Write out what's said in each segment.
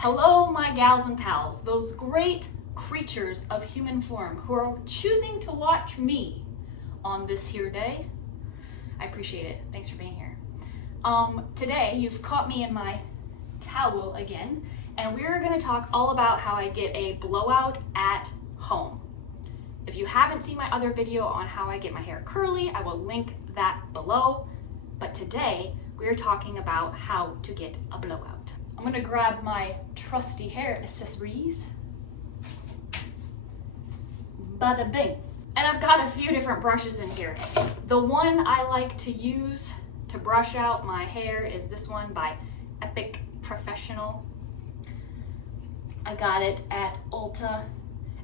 Hello, my gals and pals, those great creatures of human form who are choosing to watch me on this here day. I appreciate it. Thanks for being here. Today, you've caught me in my towel again, and we're going to talk all about how I get a blowout at home. If you haven't seen my other video on how I get my hair curly, I will link that below. But today, we're talking about how to get a blowout. I'm gonna grab my trusty hair accessories. Bada bing. And I've got a few different brushes in here. The one I like to use to brush out my hair is this one by Epic Professional. I got it at Ulta.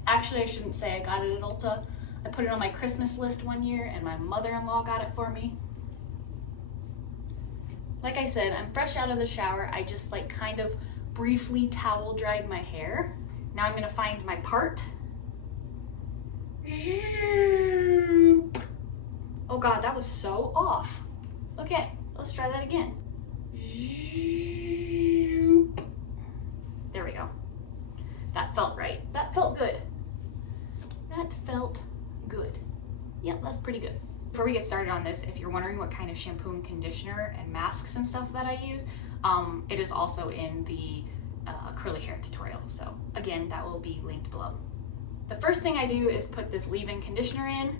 Actually, I shouldn't say I got it at Ulta. I put it on my Christmas list one year and my mother-in-law got it for me. Like I said, I'm fresh out of the shower. I just kind of briefly towel dried my hair. Now I'm gonna find my part. Oh God, that was so off. Okay, let's try that again. There we go. That felt right. That felt good. That felt good. Yep, that's pretty good. Before we get started on this, if you're wondering what kind of shampoo and conditioner and masks and stuff that I use, it is also in the curly hair tutorial. So again, that will be linked below. The first thing I do is put this leave-in conditioner in.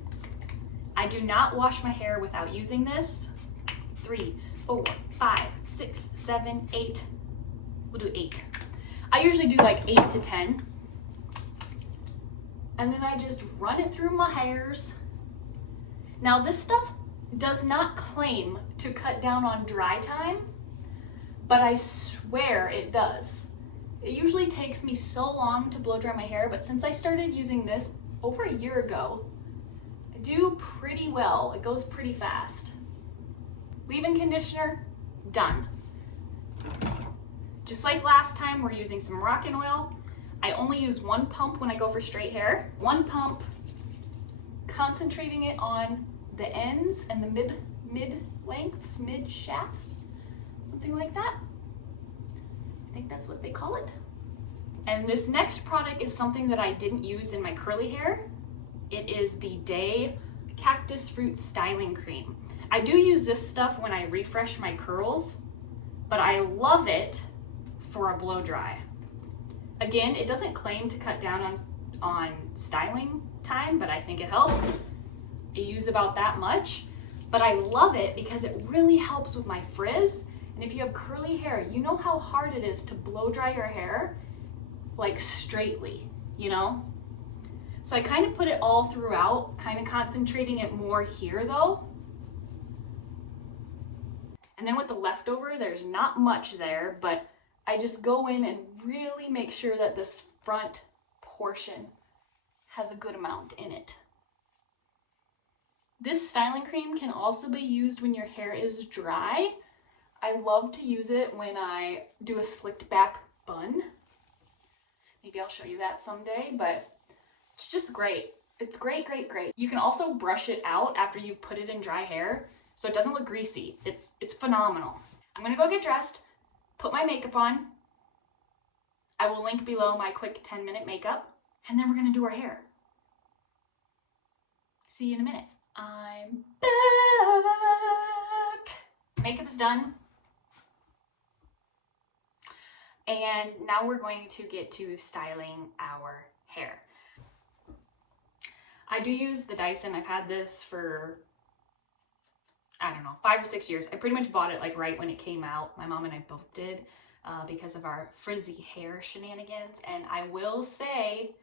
I do not wash my hair without using this. 3, 4, 5, 6, 7, 8. We'll do 8. I usually do like 8 to 10. And then I just run it through my hairs. Now this stuff does not claim to cut down on dry time, but I swear it does. It usually takes me so long to blow dry my hair, but since I started using this over a year ago, I do pretty well. It goes pretty fast. Leave-in conditioner, done. Just like last time, we're using some Moroccan oil. I only use one pump when I go for straight hair. One pump, concentrating it on the ends and the mid lengths, mid shafts, something like that. I think that's what they call it. And this next product is something that I didn't use in my curly hair. It is the Day Cactus Fruit Styling Cream. I do use this stuff when I refresh my curls, but I love it for a blow dry. Again, it doesn't claim to cut down on styling time, but I think it helps. I use about that much, but I love it because it really helps with my frizz. And if you have curly hair, you know how hard it is to blow dry your hair like straightly, you know? So I kind of put it all throughout, kind of concentrating it more here though. And then with the leftover, there's not much there, but I just go in and really make sure that this front portion has a good amount in it. This styling cream can also be used when your hair is dry. I love to use it when I do a slicked back bun. Maybe I'll show you that someday, but it's just great. It's great, great, great. You can also brush it out after you put it in dry hair so it doesn't look greasy. It's phenomenal. I'm gonna go get dressed, put my makeup on. I will link below my quick 10-minute makeup, and then we're gonna do our hair. See you in a minute. I'm back. Makeup is done. And now we're going to get to styling our hair. I do use the Dyson. I've had this for, I don't know, 5 or 6 years. I pretty much bought it like right when it came out. My mom and I both did because of our frizzy hair shenanigans. And I will say,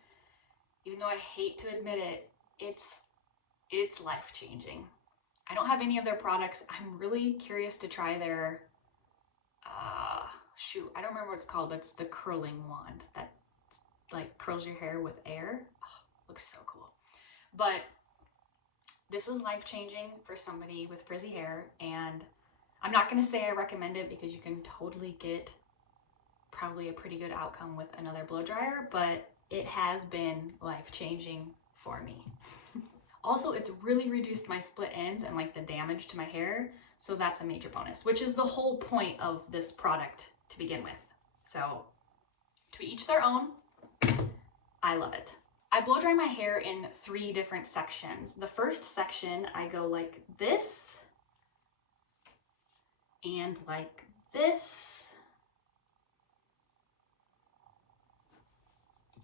even though I hate to admit it, it's life-changing. I don't have any of their products. I'm really curious to try their, shoot, I don't remember what it's called, but it's the curling wand that like curls your hair with air. Oh, looks so cool. But this is life-changing for somebody with frizzy hair, and I'm not gonna say I recommend it because you can totally get probably a pretty good outcome with another blow dryer, but it has been life-changing for me. Also, it's really reduced my split ends and like the damage to my hair, so that's a major bonus, which is the whole point of this product to begin with. So To each their own. I love it. I blow dry my hair in 3 different sections. The first section, I go like this and like this.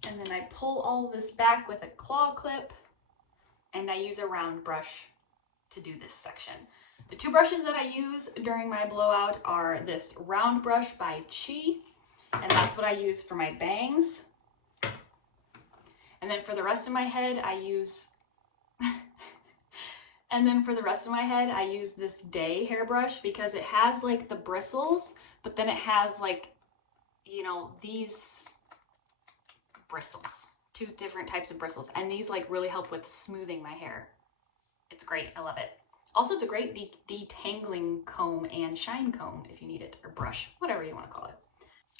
And then I pull all this back with a claw clip, and I use a round brush to do this section. The 2 brushes that I use during my blowout are this round brush by Chi, and that's what I use for my bangs. And then for the rest of my head, I use this Day hairbrush because it has like the bristles, but then it has like, you know, these bristles, 2 different types of bristles, and these like really help with smoothing my hair. It's great. I love it. Also, it's a great detangling comb and shine comb if you need it, or brush, whatever you want to call it.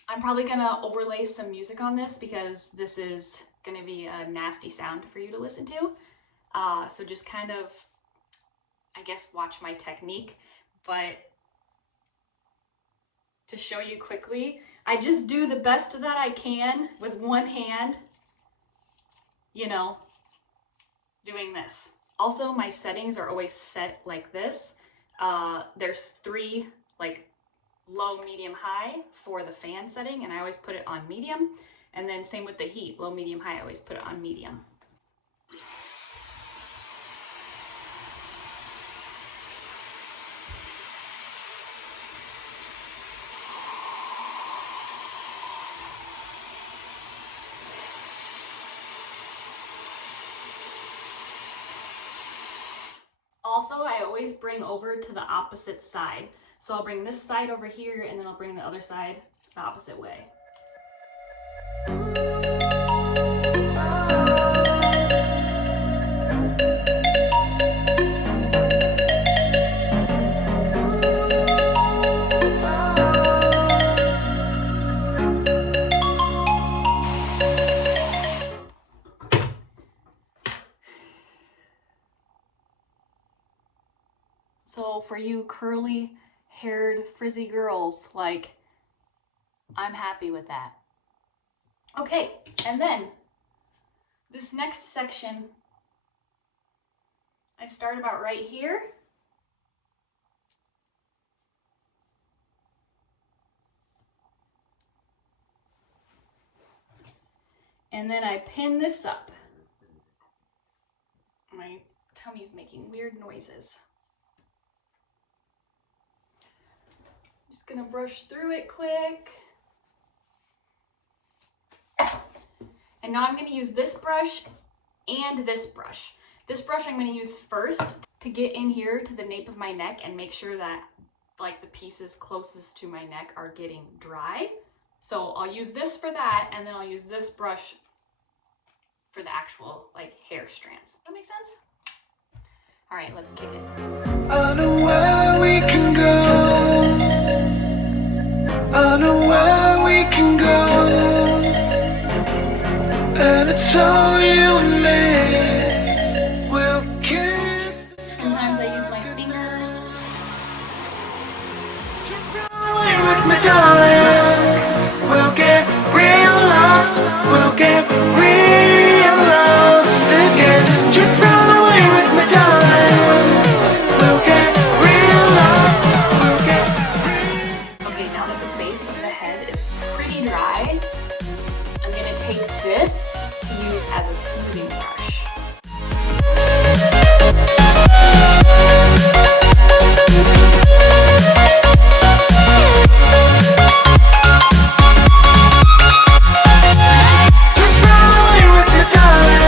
I'm probably gonna overlay some music on this because this is gonna be a nasty sound for you to listen to. So just kind of, I guess, watch my technique. But to show you quickly, I just do the best that I can with one hand, you know, doing this. Also, my settings are always set like this. There's 3 like low, medium, high for the fan setting, and I always put it on medium. And then same with the heat, low, medium, high, I always put it on medium. Also, I always bring over to the opposite side. So I'll bring this side over here, and then I'll bring the other side the opposite way. So for you curly haired frizzy girls, like, I'm happy with that. Okay, and then this next section, I start about right here. And then I pin this up. My tummy's making weird noises. Just gonna brush through it quick. And now I'm gonna use this brush and this brush. This brush I'm gonna use first to get in here to the nape of my neck and make sure that like the pieces closest to my neck are getting dry. So I'll use this for that, and then I'll use this brush for the actual like hair strands. Does that make sense? All right, let's kick it. I know where we can go. I know where we can go. And it's all you and me. We'll kiss the sky. Sometimes I use my fingers. Just run away with me, darling. We'll get real lost. We'll get real lost again. Just run away with me, darling. We'll get real lost. We'll get real. Okay, now that the base of the head is pretty dry, I'm gonna take this to use as a smoothing brush. Just run away with me, darling.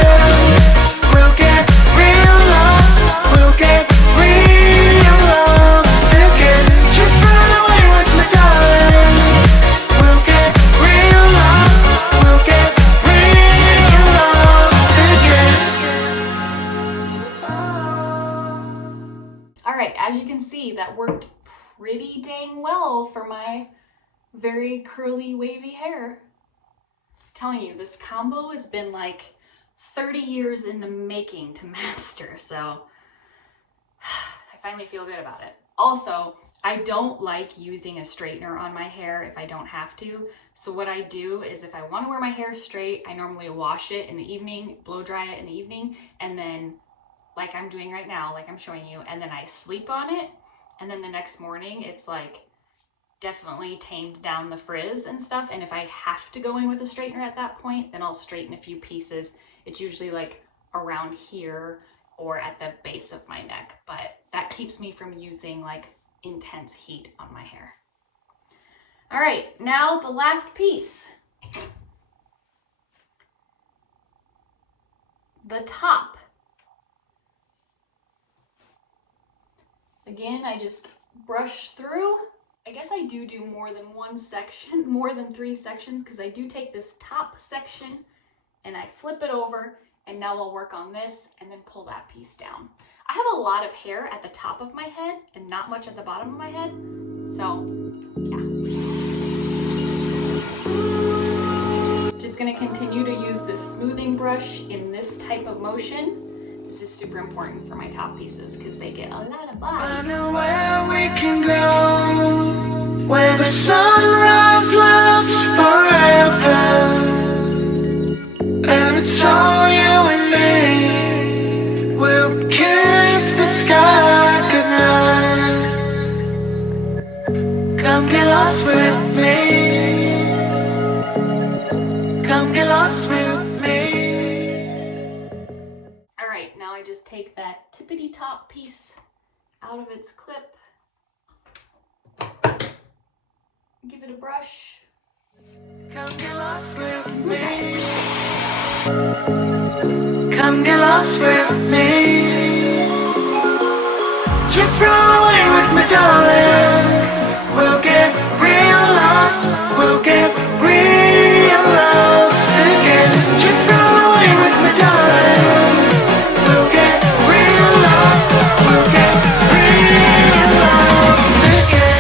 We'll get real lost. We'll get real lost again. Just run away with me, darling. We'll get real lost. We'll get real lost again. All right, as you can see, that worked pretty dang well for my very curly, wavy hair. I'm telling you, this combo has been like 30 years in the making to master, so I finally feel good about it. Also, I don't like using a straightener on my hair if I don't have to. So what I do is if I want to wear my hair straight, I normally wash it in the evening, blow dry it in the evening, and then like I'm doing right now, like I'm showing you, and then I sleep on it. And then the next morning it's like definitely tamed down the frizz and stuff. And if I have to go in with a straightener at that point, then I'll straighten a few pieces. It's usually like around here or at the base of my neck, but that keeps me from using like intense heat on my hair. All right, now the last piece. The top. Again, I just brush through. I guess I do more than one section, more than 3 sections, because I do take this top section and I flip it over, and now I'll work on this and then pull that piece down. I have a lot of hair at the top of my head and not much at the bottom of my head, so yeah. Just gonna continue to use this smoothing brush in this type of motion. This is super important for my top pieces because they get a lot of body. I know where we can go, where the sunrise lasts forever, and it's all you and me. We'll kiss the sky goodnight. Come get lost with me. Come get lost with me. All right, now I just take that tippity top piece out of its clip. Give it a brush. Come get lost with me. Come get lost with me. Just run away with me, darling. We'll get real lost. We'll get real lost again. Just run away with me, darling. We'll get real lost. We'll get real lost again.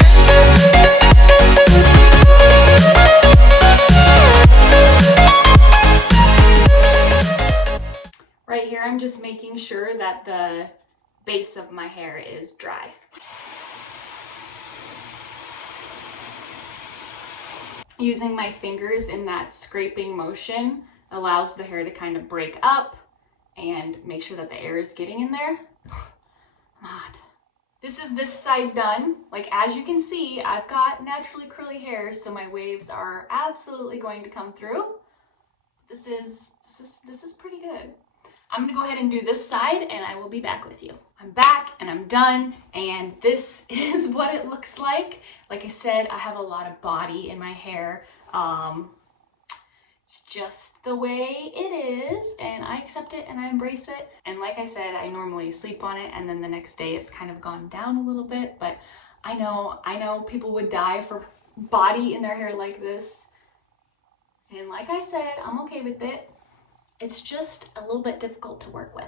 Right here, I'm just making sure that the base of my hair is dry. Using my fingers in that scraping motion allows the hair to kind of break up and make sure that the air is getting in there. God. This is this side done. Like, as you can see, I've got naturally curly hair, so my waves are absolutely going to come through. This is pretty good. I'm gonna go ahead and do this side and I will be back with you. I'm back and I'm done, and this is what it looks like. Like I said, I have a lot of body in my hair. It's just the way it is, and I accept it and I embrace it. And like I said, I normally sleep on it and then the next day it's kind of gone down a little bit, but I know people would die for body in their hair like this. And like I said, I'm okay with it. It's just a little bit difficult to work with.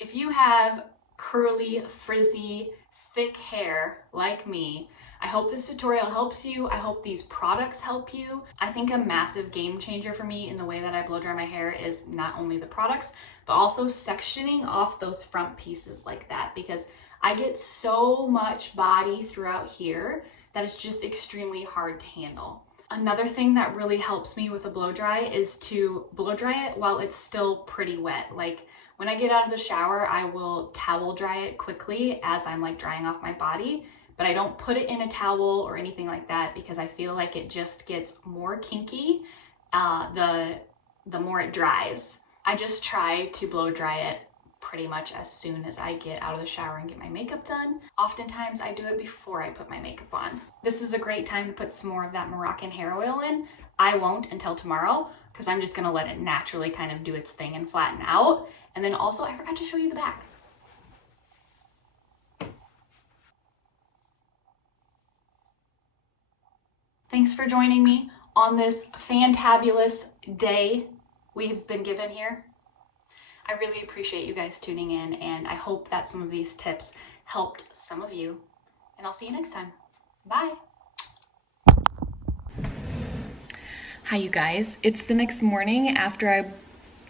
If you have curly, frizzy, thick hair like me, I hope this tutorial helps you. I hope these products help you. I think a massive game changer for me in the way that I blow dry my hair is not only the products, but also sectioning off those front pieces like that, because I get so much body throughout here that it's just extremely hard to handle. Another thing that really helps me with a blow dry is to blow dry it while it's still pretty wet. Like when I get out of the shower, I will towel dry it quickly as I'm like drying off my body, but I don't put it in a towel or anything like that because I feel like it just gets more kinky the more it dries. I just try to blow dry it pretty much as soon as I get out of the shower and get my makeup done. Oftentimes I do it before I put my makeup on. This is a great time to put some more of that Moroccan hair oil in. I won't until tomorrow because I'm just gonna let it naturally kind of do its thing and flatten out. And then also, I forgot to show you the back. Thanks for joining me on this fantabulous day we've been given here. I really appreciate you guys tuning in, and I hope that some of these tips helped some of you, and I'll see you next time. Bye. Hi you guys, it's the next morning after I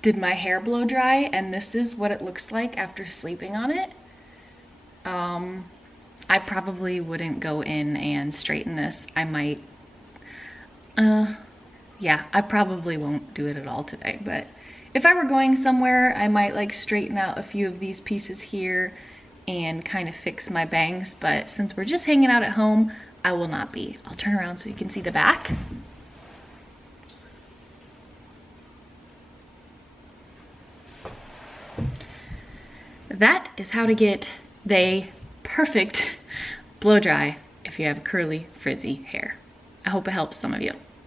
did my hair blow I I probably wouldn't go in and straighten this. I might, yeah, I probably won't do it at all today, but if I were going somewhere, I might like straighten out a few of these pieces here and kind of fix my bangs, but since we're just hanging out at home, I will not be. I'll turn around so you can see the back. That is how to get the perfect blow dry if you have curly, frizzy hair. I hope it helps some of you.